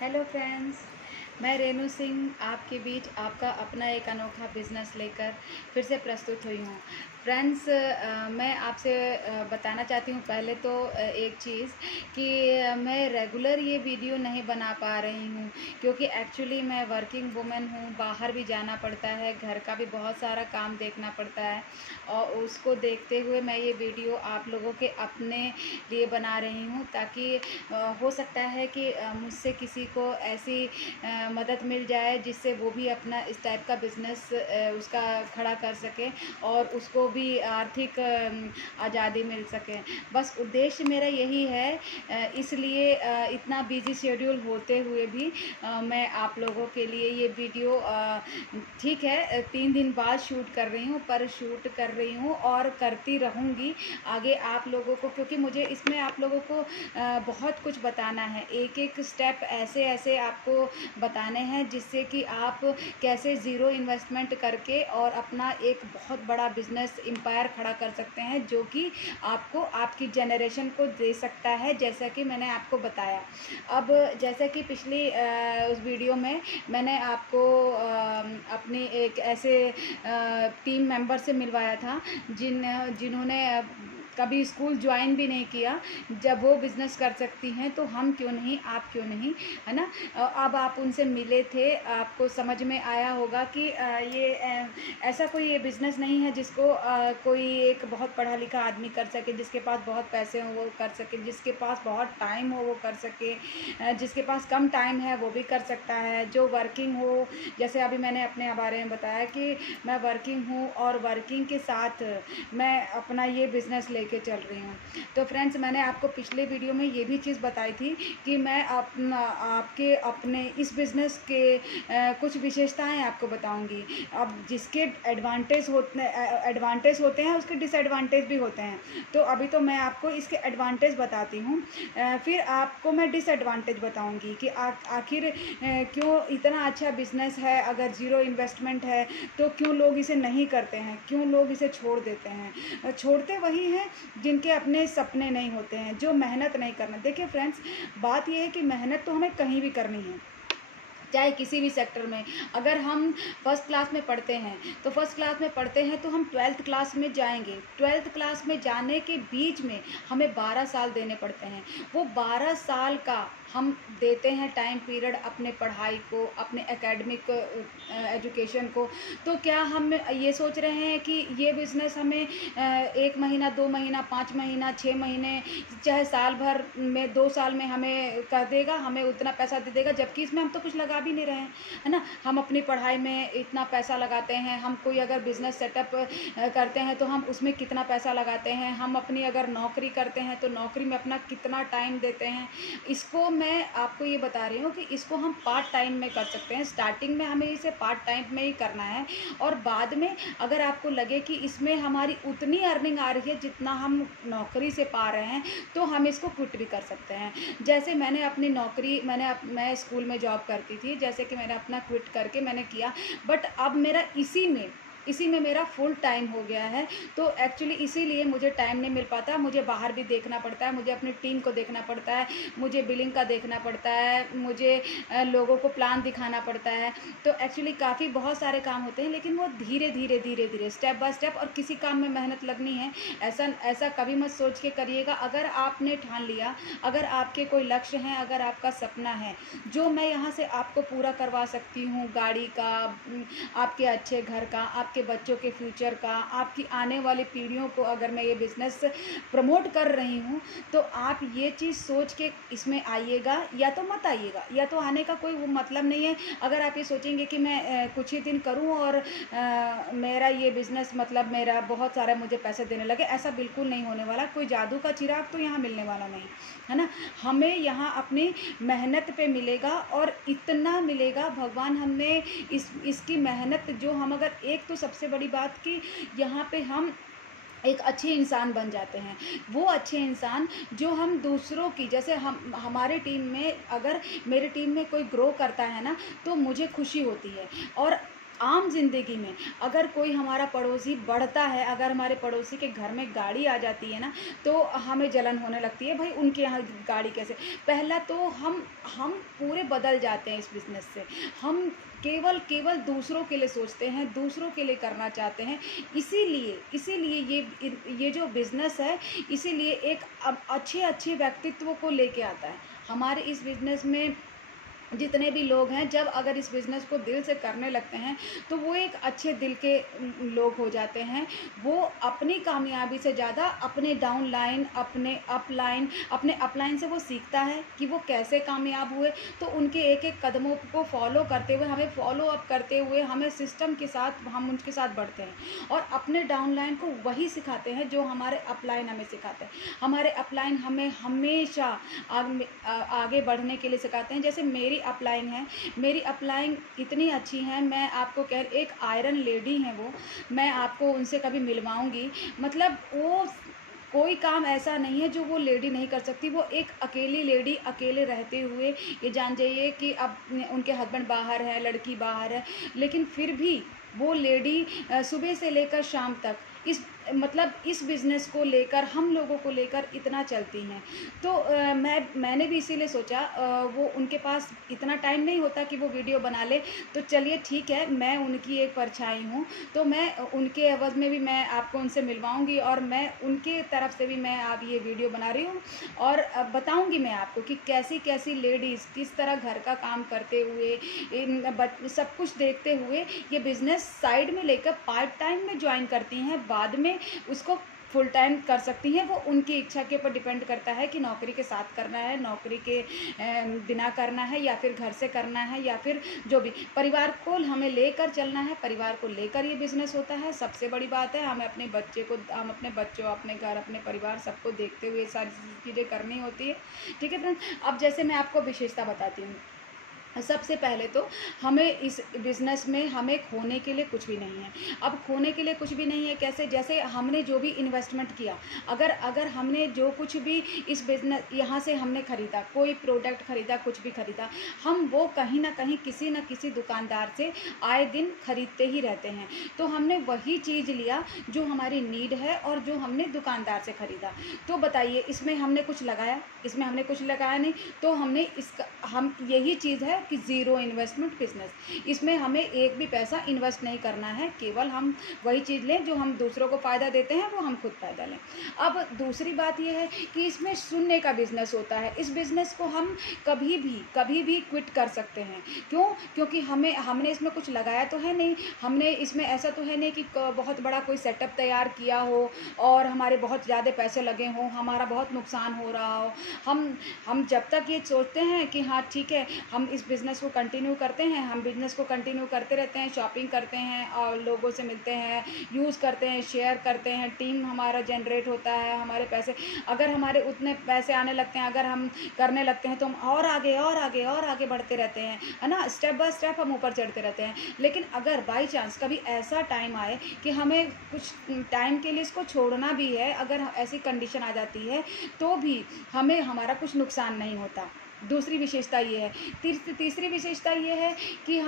Hello friends, मैं रेनू सिंह आपके बीच आपका अपना एक अनोखा बिज़नेस लेकर फिर से प्रस्तुत हुई हूँ। फ्रेंड्स, मैं आपसे बताना चाहती हूँ पहले तो एक चीज़ कि मैं रेगुलर ये वीडियो नहीं बना पा रही हूँ क्योंकि एक्चुअली मैं वर्किंग वुमेन हूँ। बाहर भी जाना पड़ता है, घर का भी बहुत सारा काम देखना पड़ता है और उसको देखते हुए मैं ये वीडियो आप लोगों के अपने लिए बना रही हूँ ताकि हो सकता है कि मुझसे किसी को ऐसी मदद मिल जाए जिससे वो भी अपना इस टाइप का बिज़नेस उसका खड़ा कर सके और उसको भी आर्थिक आज़ादी मिल सके। बस उद्देश्य मेरा यही है। इसलिए इतना बिज़ी शेड्यूल होते हुए भी मैं आप लोगों के लिए ये वीडियो ठीक है 3 दिन बाद शूट कर रही हूँ, पर शूट कर रही हूँ और करती रहूँगी आगे आप लोगों को, क्योंकि मुझे इसमें आप लोगों को बहुत कुछ बताना है। एक-एक स्टेप ऐसे-ऐसे आपको बताने हैं जिससे कि आप कैसे ज़ीरो इन्वेस्टमेंट करके और अपना एक बहुत बड़ा बिज़नेस एम्पायर खड़ा कर सकते हैं, जो कि आपको आपकी जनरेशन को दे सकता है, जैसा कि मैंने आपको बताया। अब जैसा कि पिछली उस वीडियो में मैंने आपको अपनी एक ऐसे टीम मेंबर से मिलवाया था जिन्होंने कभी स्कूल ज्वाइन भी नहीं किया। जब वो बिज़नेस कर सकती हैं तो हम क्यों नहीं, आप क्यों नहीं, है ना? अब आप उनसे मिले थे, आपको समझ में आया होगा कि ऐसा कोई ये बिज़नेस नहीं है जिसको कोई एक बहुत पढ़ा लिखा आदमी कर सके, जिसके पास बहुत पैसे हों वो कर सके, जिसके पास बहुत टाइम हो वो कर सके, जिसके पास कम टाइम है वो भी कर सकता है, जो वर्किंग हो। जैसे अभी मैंने अपने बारे में बताया कि मैं वर्किंग हूँ और वर्किंग के साथ मैं अपना ये बिज़नेस लेके चल रही हूँ। तो फ्रेंड्स, मैंने आपको पिछले वीडियो में ये भी चीज़ बताई थी कि मैं अपना आपके अपने इस बिज़नेस के कुछ विशेषताएं आपको बताऊंगी। अब जिसके एडवांटेज होते हैं उसके डिसएडवांटेज भी होते हैं। तो अभी तो मैं आपको इसके एडवांटेज बताती हूँ, फिर आपको मैं डिसएडवांटेज बताऊंगी कि आखिर क्यों इतना अच्छा बिज़नेस है, अगर ज़ीरो इन्वेस्टमेंट है तो क्यों लोग इसे नहीं करते हैं, क्यों लोग इसे छोड़ देते हैं। छोड़ते वही हैं जिनके अपने सपने नहीं होते हैं, जो मेहनत नहीं करना। देखिए फ्रेंड्स, बात यह है कि मेहनत तो हमें कहीं भी करनी है, चाहे किसी भी सेक्टर में। अगर हम फर्स्ट क्लास में पढ़ते हैं तो फर्स्ट क्लास में पढ़ते हैं तो हम 12th क्लास में जाएंगे। 12th क्लास में जाने के बीच में हमें 12 साल देने पड़ते हैं। वो 12 साल का हम देते हैं टाइम पीरियड अपने पढ़ाई को, अपने एकेडमिक एजुकेशन को। तो क्या हम ये सोच रहे हैं कि ये बिज़नेस हमें 1 महीना, 2 महीना, 5 महीना, 6 महीने, चाहे साल भर में, 2 साल में हमें कर देगा, हमें उतना पैसा दे देगा, जबकि इसमें हम तो कुछ लगा भी नहीं रहे हैं, है ना? हम अपनी पढ़ाई में इतना पैसा लगाते हैं, हम कोई अगर बिज़नेस सेटअप करते हैं तो हम उसमें कितना पैसा लगाते हैं, हम अपनी अगर नौकरी करते हैं तो नौकरी में अपना कितना टाइम देते हैं। इसको मैं आपको ये बता रही हूँ कि इसको हम पार्ट टाइम में कर सकते हैं। स्टार्टिंग में हमें इसे पार्ट टाइम में ही करना है और बाद में अगर आपको लगे कि इसमें हमारी उतनी अर्निंग आ रही है जितना हम नौकरी से पा रहे हैं, तो हम इसको क्विट भी कर सकते हैं। जैसे मैंने अपनी नौकरी, मैं स्कूल में जॉब करती थी, जैसे कि मैंने अपना क्विट करके मैंने किया, बट अब मेरा इसी में मेरा फुल टाइम हो गया है। तो एक्चुअली इसीलिए मुझे टाइम नहीं मिल पाता, मुझे बाहर भी देखना पड़ता है, मुझे अपनी टीम को देखना पड़ता है, मुझे बिलिंग का देखना पड़ता है, मुझे लोगों को प्लान दिखाना पड़ता है। तो एक्चुअली काफ़ी बहुत सारे काम होते हैं, लेकिन वो धीरे-धीरे स्टेप बाय स्टेप, और किसी काम में मेहनत लगनी है, ऐसा ऐसा कभी मत सोच के करिएगा। अगर आपने ठान लिया, अगर आपके कोई लक्ष्य हैं, अगर आपका सपना है जो मैं यहाँ से आपको पूरा करवा सकती हूँ, गाड़ी का, आपके अच्छे घर का, आपके बच्चों के फ्यूचर का, आपकी आने वाली पीढ़ियों को अगर मैं ये बिज़नेस प्रमोट कर रही हूँ, तो आप ये चीज़ सोच के इसमें आइएगा, या तो मत आइएगा, या तो आने का कोई वो मतलब नहीं है। अगर आप ये सोचेंगे कि मैं कुछ ही दिन करूँ और मेरा ये बिज़नेस मतलब मेरा बहुत सारा मुझे पैसे देने लगे, ऐसा बिल्कुल नहीं होने वाला। कोई जादू का चिराग तो यहाँ मिलने वाला नहीं, है ना? हमें यहाँ अपनी मेहनत पे मिलेगा, और इतना मिलेगा, भगवान हमें इसकी मेहनत जो हम अगर, एक तो सबसे बड़ी बात कि यहाँ पे हम एक अच्छे इंसान बन जाते हैं। वो अच्छे इंसान जो हम दूसरों की, जैसे हम हमारे टीम में, अगर मेरे टीम में कोई ग्रो करता है ना, तो मुझे खुशी होती है। और आम ज़िंदगी में अगर कोई हमारा पड़ोसी बढ़ता है, अगर हमारे पड़ोसी के घर में गाड़ी आ जाती है ना, तो हमें जलन होने लगती है, भाई उनके यहाँ गाड़ी कैसे। पहला तो हम पूरे बदल जाते हैं इस बिज़नेस से। हम केवल केवल दूसरों के लिए सोचते हैं, दूसरों के लिए करना चाहते हैं। इसीलिए ये जो बिज़नेस है, इसीलिए एक अच्छे अच्छे व्यक्तित्व को लेके आता है। हमारे इस बिज़नेस में जितने भी लोग हैं, जब अगर इस बिज़नेस को दिल से करने लगते हैं, तो वो एक अच्छे दिल के लोग हो जाते हैं। वो अपनी कामयाबी से ज़्यादा अपने डाउन लाइन, अपने अपलाइन से वो सीखता है कि वो कैसे कामयाब हुए। तो उनके एक-एक कदमों को फ़ॉलो करते हुए, हमें फ़ॉलो अप करते हुए, हमें सिस्टम के साथ हम उनके साथ बढ़ते हैं और अपने डाउन लाइन को वही सिखाते हैं जो हमारे अपलाइन हमें सिखाते हैं। हमारे अपलाइन हमें हमेशा आगे बढ़ने के लिए सिखाते हैं। जैसे मेरी अपलाइन है, मेरी अपलाइन इतनी अच्छी हैं, मैं आपको एक आयरन लेडी हैं वो, मैं आपको उनसे कभी मिलवाऊँगी। मतलब वो कोई काम ऐसा नहीं है जो वो लेडी नहीं कर सकती। वो एक अकेली लेडी, अकेले रहते हुए, ये जान जाइए कि अब उनके हस्बैंड बाहर है, लड़की बाहर है, लेकिन फिर भी वो लेडी सुबह से लेकर शाम तक इस बिज़नेस को लेकर, हम लोगों को लेकर इतना चलती हैं। तो मैंने भी इसीलिए सोचा, वो उनके पास इतना टाइम नहीं होता कि वो वीडियो बना ले, तो चलिए ठीक है, मैं उनकी एक परछाई हूँ, तो मैं उनके एवज़ में भी मैं आपको उनसे मिलवाऊँगी और मैं उनके तरफ से भी मैं आप ये वीडियो बना रही हूँ और बताऊँगी मैं आपको कि कैसी-कैसी लेडीज़ किस तरह घर का काम करते हुए, सब कुछ देखते हुए ये बिज़नेस साइड में लेकर पार्ट टाइम में जॉइन करती हैं, बाद में उसको फुल टाइम कर सकती हैं। वो उनकी इच्छा के ऊपर डिपेंड करता है कि नौकरी के साथ करना है, नौकरी के बिना करना है, या फिर घर से करना है, या फिर जो भी। परिवार को हमें लेकर चलना है, परिवार को लेकर ये बिज़नेस होता है। सबसे बड़ी बात है, हम अपने बच्चों, अपने घर, अपने परिवार सबको देखते हुए सारी चीज़ें करनी होती है। ठीक है फ्रेंड्स, अब जैसे मैं आपको विशेषता बताती हूँ। सबसे पहले तो हमें इस बिज़नेस में हमें खोने के लिए कुछ भी नहीं है। अब खोने के लिए कुछ भी नहीं है कैसे? जैसे हमने जो भी इन्वेस्टमेंट किया, अगर हमने जो कुछ भी इस बिज़नेस यहाँ से हमने ख़रीदा, कोई प्रोडक्ट ख़रीदा, कुछ भी ख़रीदा, हम वो कहीं न कहीं किसी न किसी दुकानदार से आए दिन खरीदते ही रहते हैं। तो हमने वही चीज़ लिया जो हमारी नीड है और जो हमने दुकानदार से ख़रीदा। तो बताइए, इसमें हमने कुछ लगाया? इसमें हमने कुछ लगाया नहीं। तो हम यही चीज़ है कि ज़ीरो इन्वेस्टमेंट बिज़नेस। इसमें हमें एक भी पैसा इन्वेस्ट नहीं करना है, केवल हम वही चीज़ लें जो हम दूसरों को फ़ायदा देते हैं, वो हम खुद फ़ायदा लें। अब दूसरी बात ये है कि इसमें शून्य का बिज़नेस होता है। इस बिज़नेस को हम कभी भी क्विट कर सकते हैं। क्यों? क्योंकि हमने इसमें कुछ लगाया तो है नहीं, हमने इसमें ऐसा तो है नहीं कि बहुत बड़ा कोई सेटअप तैयार किया हो और हमारे बहुत ज़्यादा पैसे लगे हों, हमारा बहुत नुकसान हो रहा हो। हम जब तक ये सोचते हैं कि हाँ ठीक है, हम इस बिज़नेस को कंटिन्यू करते हैं, हम बिज़नेस को कंटिन्यू करते रहते हैं, शॉपिंग करते हैं और लोगों से मिलते हैं, यूज़ करते हैं, शेयर करते हैं, टीम हमारा जनरेट होता है, हमारे पैसे अगर हमारे उतने पैसे आने लगते हैं, अगर हम करने लगते हैं, तो हम और आगे बढ़ते रहते हैं, है ना? स्टेप बाय स्टेप हम ऊपर चढ़ते रहते हैं। लेकिन अगर बाई चांस कभी ऐसा टाइम आए कि हमें कुछ टाइम के लिए इसको छोड़ना भी है, अगर ऐसी कंडीशन आ जाती है, तो भी हमें हमारा कुछ नुकसान नहीं होता। दूसरी विशेषता ये है। तीसरी विशेषता ये है कि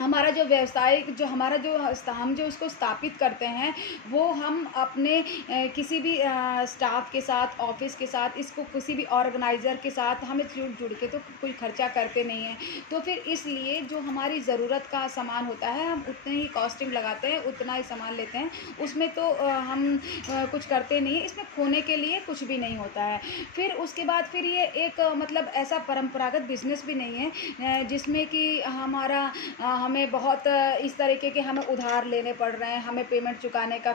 हमारा जो व्यवसाय जो हमारा जो हम जो उसको स्थापित करते हैं, वो हम अपने किसी भी स्टाफ के साथ, ऑफ़िस के साथ, इसको किसी भी ऑर्गेनाइज़र के साथ हमें जुड़ के तो कोई खर्चा करते नहीं हैं। तो फिर इसलिए जो हमारी ज़रूरत का सामान होता है, हम उतने ही कॉस्टिंग लगाते हैं, उतना ही सामान लेते हैं। उसमें तो हम कुछ करते नहीं हैं, इसमें खोने के लिए कुछ भी नहीं होता है। फिर उसके बाद फिर ये एक मतलब ऐसा परंपरागत बिज़नेस भी नहीं है जिसमें कि हमें बहुत इस तरीके के हमें उधार लेने पड़ रहे हैं, हमें पेमेंट चुकाने का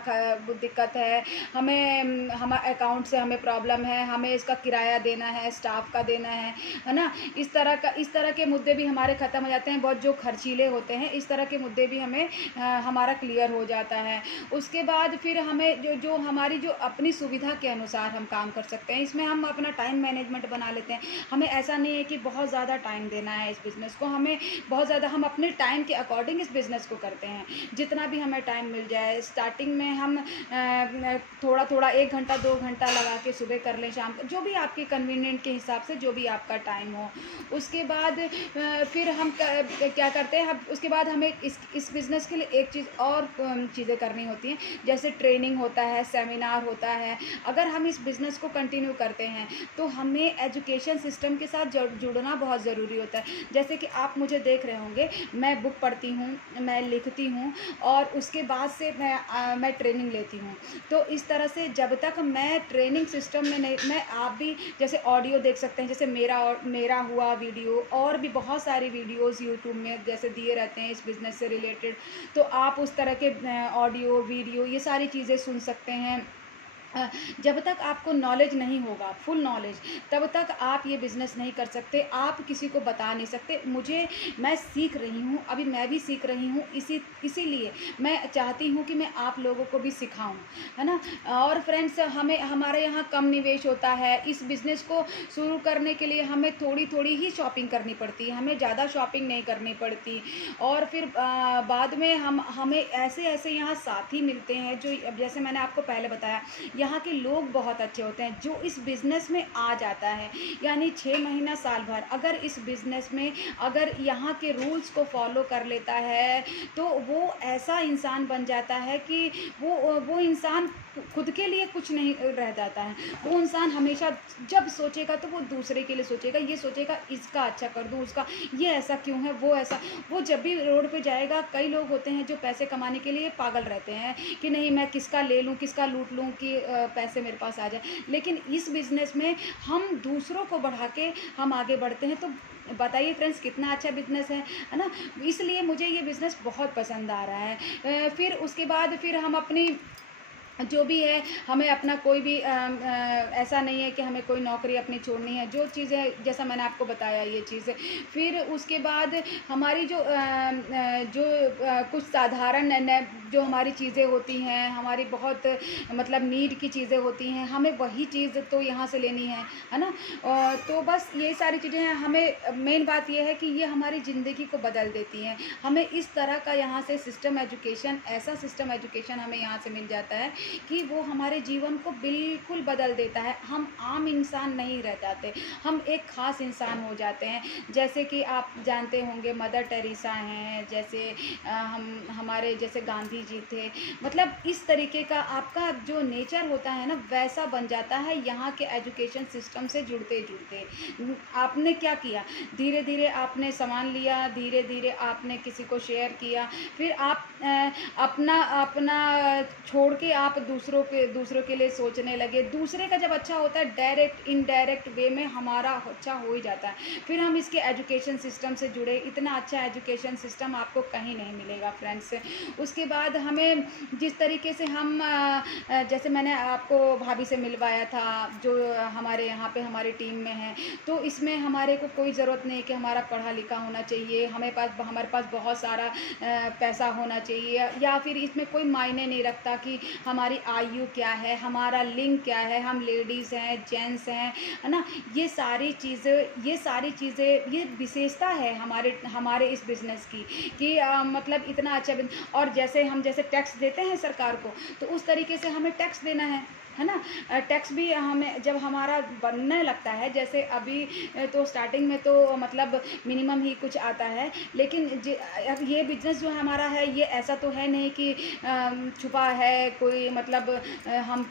दिक्कत है, हम अकाउंट से हमें प्रॉब्लम है, हमें इसका किराया देना है, स्टाफ का देना है ना? इस तरह के मुद्दे भी हमारे ख़त्म हो जाते हैं। बहुत जो खर्चीले होते हैं, इस तरह के मुद्दे भी हमारा क्लियर हो जाता है। उसके बाद फिर हमें जो हमारी जो अपनी सुविधा के अनुसार हम काम कर सकते हैं, इसमें हम अपना टाइम मैनेजमेंट बना लेते हैं। हमें ऐसा नहीं है कि बहुत ज़्यादा टाइम देना है इस बिज़नेस को, हमें बहुत ज़्यादा हम अपने टाइम टाइम के अकॉर्डिंग इस बिज़नेस को करते हैं। जितना भी हमें टाइम मिल जाए, स्टार्टिंग में हम थोड़ा थोड़ा 1 घंटा 2 घंटा लगा के सुबह कर लें, शाम को, जो भी आपके कन्वीनिएंट के हिसाब से, जो भी आपका टाइम हो। उसके बाद फिर हम क्या करते हैं, हम उसके बाद हमें इस बिज़नेस के लिए एक चीज़ और चीज़ें करनी होती हैं, जैसे ट्रेनिंग होता है, सेमिनार होता है। अगर हम इस बिज़नेस को कंटिन्यू करते हैं तो हमें एजुकेशन सिस्टम के साथ जुड़ना बहुत ज़रूरी होता है। जैसे कि आप मुझे देख रहे होंगे, मैं बुक पढ़ती हूँ, मैं लिखती हूँ और उसके बाद से मैं ट्रेनिंग लेती हूँ। तो इस तरह से जब तक मैं ट्रेनिंग सिस्टम में नहीं, मैं आप भी जैसे ऑडियो देख सकते हैं, जैसे मेरा हुआ वीडियो, और भी बहुत सारी वीडियोज़ यूट्यूब में जैसे दिए रहते हैं इस बिज़नेस से रिलेटेड। तो आप उस तरह के ऑडियो, वीडियो, ये सारी चीज़ें सुन सकते हैं। जब तक आपको नॉलेज नहीं होगा, फुल नॉलेज, तब तक आप ये बिज़नेस नहीं कर सकते, आप किसी को बता नहीं सकते। मैं सीख रही हूँ, अभी मैं भी सीख रही हूँ, इसीलिए मैं चाहती हूँ कि मैं आप लोगों को भी सिखाऊँ, है ना। और फ्रेंड्स, हमारे यहाँ कम निवेश होता है। इस बिज़नेस को शुरू करने के लिए हमें थोड़ी थोड़ी ही शॉपिंग करनी पड़ती है, हमें ज़्यादा शॉपिंग नहीं करनी पड़ती। और फिर बाद में हमें ऐसे ऐसे यहाँ साथी मिलते हैं, जो अब जैसे मैंने आपको पहले बताया, यहाँ के लोग बहुत अच्छे होते हैं। जो इस बिज़नेस में आ जाता है, यानी 6 महीना साल भर अगर इस बिज़नेस में, अगर यहाँ के रूल्स को फॉलो कर लेता है, तो वो ऐसा इंसान बन जाता है कि वो इंसान खुद के लिए कुछ नहीं रह जाता है। वो इंसान हमेशा जब सोचेगा तो वो दूसरे के लिए सोचेगा, ये सोचेगा इसका अच्छा कर दूँ, उसका ये ऐसा क्यों है, वो ऐसा। वो जब भी रोड पे जाएगा, कई लोग होते हैं जो पैसे कमाने के लिए पागल रहते हैं कि नहीं, मैं किसका ले लूँ, किसका लूट लूँ कि पैसे मेरे पास आ जाए। लेकिन इस बिज़नेस में हम दूसरों को बढ़ा के हम आगे बढ़ते हैं। तो बताइए फ्रेंड्स, कितना अच्छा बिज़नेस है ना। इसलिए मुझे ये बिज़नेस बहुत पसंद आ रहा है। फिर उसके बाद फिर हम अपनी जो भी है, हमें अपना कोई भी ऐसा नहीं है कि हमें कोई नौकरी अपनी छोड़नी है। जो चीज़ें जैसा मैंने आपको बताया ये चीज़ें, फिर उसके बाद हमारी कुछ साधारण न जो हमारी चीज़ें होती हैं, हमारी बहुत मतलब नीड की चीज़ें होती हैं, हमें वही चीज़ तो यहाँ से लेनी है ना। तो बस यही सारी चीज़ें हैं। हमें मेन बात ये है कि ये हमारी ज़िंदगी को बदल देती हैं। हमें इस तरह का यहाँ से ऐसा सिस्टम एजुकेशन हमें यहाँ से मिल जाता है कि वो हमारे जीवन को बिल्कुल बदल देता है। हम आम इंसान नहीं रह जाते, हम एक ख़ास इंसान हो जाते हैं। जैसे कि आप जानते होंगे, मदर टेरेसा हैं, जैसे हमारे जैसे गांधी जी थे। मतलब इस तरीके का आपका जो नेचर होता है ना, वैसा बन जाता है यहाँ के एजुकेशन सिस्टम से जुड़ते जुड़ते। आपने क्या किया, धीरे धीरे आपने सामान लिया, धीरे धीरे आपने किसी को शेयर किया, फिर आप अपना अपना छोड़ के आप दूसरों के लिए सोचने लगे। दूसरे का जब अच्छा होता है, डायरेक्ट इनडायरेक्ट वे में हमारा अच्छा हो ही जाता है। फिर हम इसके एजुकेशन सिस्टम से जुड़े। इतना अच्छा एजुकेशन सिस्टम आपको कहीं नहीं मिलेगा फ्रेंड्स। उसके बाद हमें जिस तरीके से जैसे मैंने आपको भाभी से मिलवाया था, जो हमारे यहाँ पे हमारी टीम में है, तो इसमें हमारे को कोई ज़रूरत नहीं कि हमारा पढ़ा लिखा होना चाहिए, हमारे पास बहुत सारा पैसा होना चाहिए, या फिर इसमें कोई मायने नहीं रखता कि हमारी आयु क्या है, हमारा लिंग क्या है, हम लेडीज़ हैं, जेंट्स हैं, है ना। ये सारी चीज़ें ये विशेषता है हमारे इस बिज़नेस की, कि मतलब इतना अच्छा और जैसे टैक्स देते हैं सरकार को, तो उस तरीके से हमें टैक्स देना है ना। टैक्स भी हमें जब हमारा बनने लगता है, जैसे अभी तो स्टार्टिंग में तो मतलब मिनिमम ही कुछ आता है, लेकिन ये बिज़नेस जो हमारा है, ये ऐसा तो है नहीं कि छुपा है कोई, मतलब हम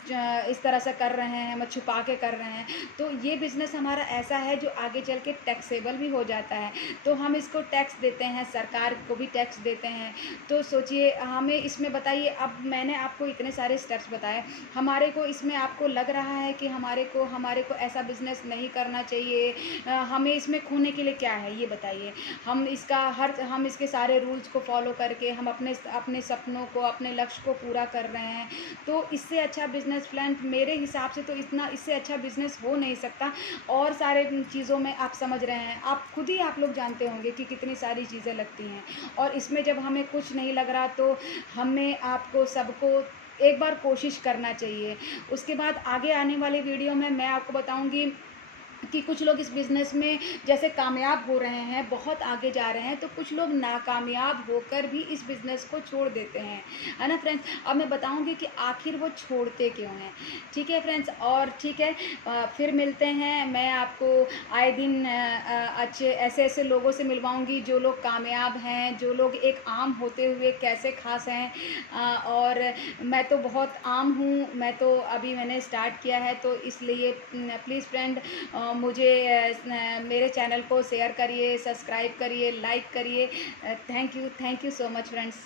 इस तरह से कर रहे हैं, हम छुपा के कर रहे हैं। तो ये बिज़नेस हमारा ऐसा है जो आगे चल के टैक्सेबल भी हो जाता है। तो हम इसको टैक्स देते हैं, सरकार को भी टैक्स देते हैं। तो सोचिए, हमें इसमें बताइए, अब मैंने आपको इतने सारे स्टेप्स बताए, हमारे को इसमें आपको लग रहा है कि हमारे को ऐसा बिज़नेस नहीं करना चाहिए, हमें इसमें खोने के लिए क्या है, ये बताइए। हम इसके सारे रूल्स को फॉलो करके हम अपने सपनों को, अपने लक्ष्य को पूरा कर रहे हैं। तो इससे अच्छा बिज़नेस प्लान मेरे हिसाब से तो इससे अच्छा बिज़नेस हो नहीं सकता। और सारे चीज़ों में आप समझ रहे हैं, आप खुद ही आप लोग जानते होंगे कि कितनी सारी चीज़ें लगती हैं। और इसमें जब हमें कुछ नहीं लग रहा, तो हमें आपको सबको एक बार कोशिश करना चाहिए। उसके बाद आगे आने वाले वीडियो में मैं आपको बताऊंगी कि कुछ लोग इस बिज़नेस में जैसे कामयाब हो रहे हैं, बहुत आगे जा रहे हैं, तो कुछ लोग नाकामयाब होकर भी इस बिज़नेस को छोड़ देते हैं, है ना फ्रेंड्स। अब मैं बताऊंगी कि आखिर वो छोड़ते क्यों हैं, ठीक है फ्रेंड्स। और ठीक है, फिर मिलते हैं। मैं आपको आए दिन अच्छे ऐसे ऐसे लोगों से मिलवाऊंगी जो लोग कामयाब हैं, जो लोग एक आम होते हुए कैसे खास हैं। और मैं तो बहुत आम हूँ, मैं तो अभी मैंने स्टार्ट किया है, तो इसलिए प्लीज़ फ्रेंड मुझे मेरे चैनल को शेयर करिए, सब्सक्राइब करिए, लाइक करिए। Thank you so much friends.